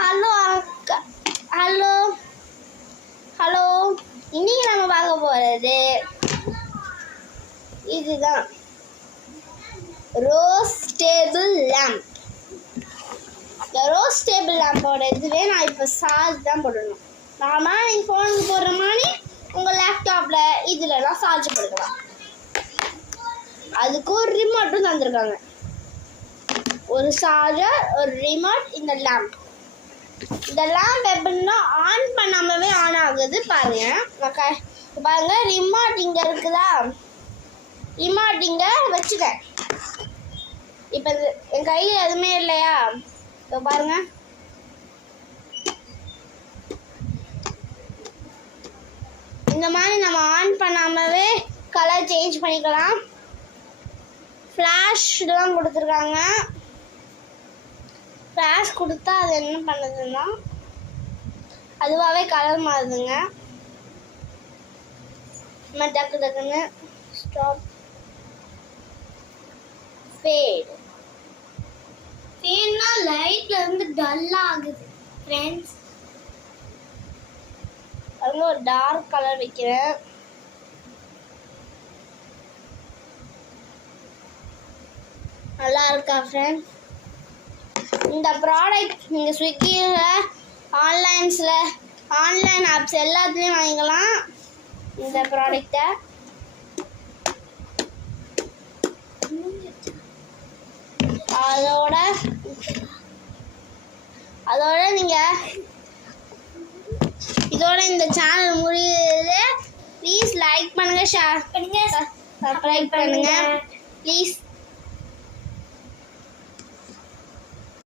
Hello அக்கா, hello hello. இன்னைக்கு நம்ம பார்க்க போறது இதுதான், ரோஸ் டேபிள் லேம்ப். இந்த ரோஸ் டேபிள் லேம்போட இதுவே நான் இப்போ சார்ஜ் தான் போடணும். நார்மலாக நீங்கள் ஃபோனுக்கு போடுற மாதிரி உங்கள் லேப்டாப்பில் இதுலலாம் சார்ஜ் போட்டுக்கலாம். அதுக்கு ஒரு ரிமோட்டும் தந்துருக்காங்க, ஒரு சார்ஜர், ஒரு ரிமோட். இந்த லேம்ப் எப்படின்னா ஆன் பண்ணாமவே ஆன் ஆகுது. பாருங்க ரிமோட் இங்கே இருக்குதா, ரிமோட் இங்கே வச்சுட்டேன். இப்போ என் கையில் எதுவுமே இல்லையா, இப்போ பாருங்க. இந்த மாதிரி நம்ம ஆன் பண்ணாமவே கலர் சேஞ்ச் பண்ணிக்கலாம். ஃப்ளாஷ் இதெல்லாம் கொடுத்துருக்காங்க. ஃப்ளாஷ் கொடுத்தா அது என்ன பண்ணுதுன்னா அதுவாகவே கலர் மாறுதுங்க. நம்ம டக்கு டக்குன்னு ஸ்டாப் ஃபேட். ஃபேட்னா லைட்ல இருந்து டல் ஆகுது ஃப்ரெண்ட்ஸ். அங்கே ஒரு டார்க் கலர் வைக்கிறேன். நல்லா இருக்கா ஃப்ரெண்ட்ஸ்? இந்த ப்ராடக்ட் நீங்கள் ஸ்விக்கியில், ஆன்லைன் ஆப்ஸ் எல்லாத்துலேயும் வாங்கிக்கலாம் இந்த ப்ராடக்டை. அதோட நீங்கள் இதோட இந்த சேனல் முடியுது. ப்ளீஸ் லைக் பண்ணுங்கள், ஷேர் பண்ணுங்கள், சப்ஸ்கிரைப் பண்ணுங்கள் ப்ளீஸ்.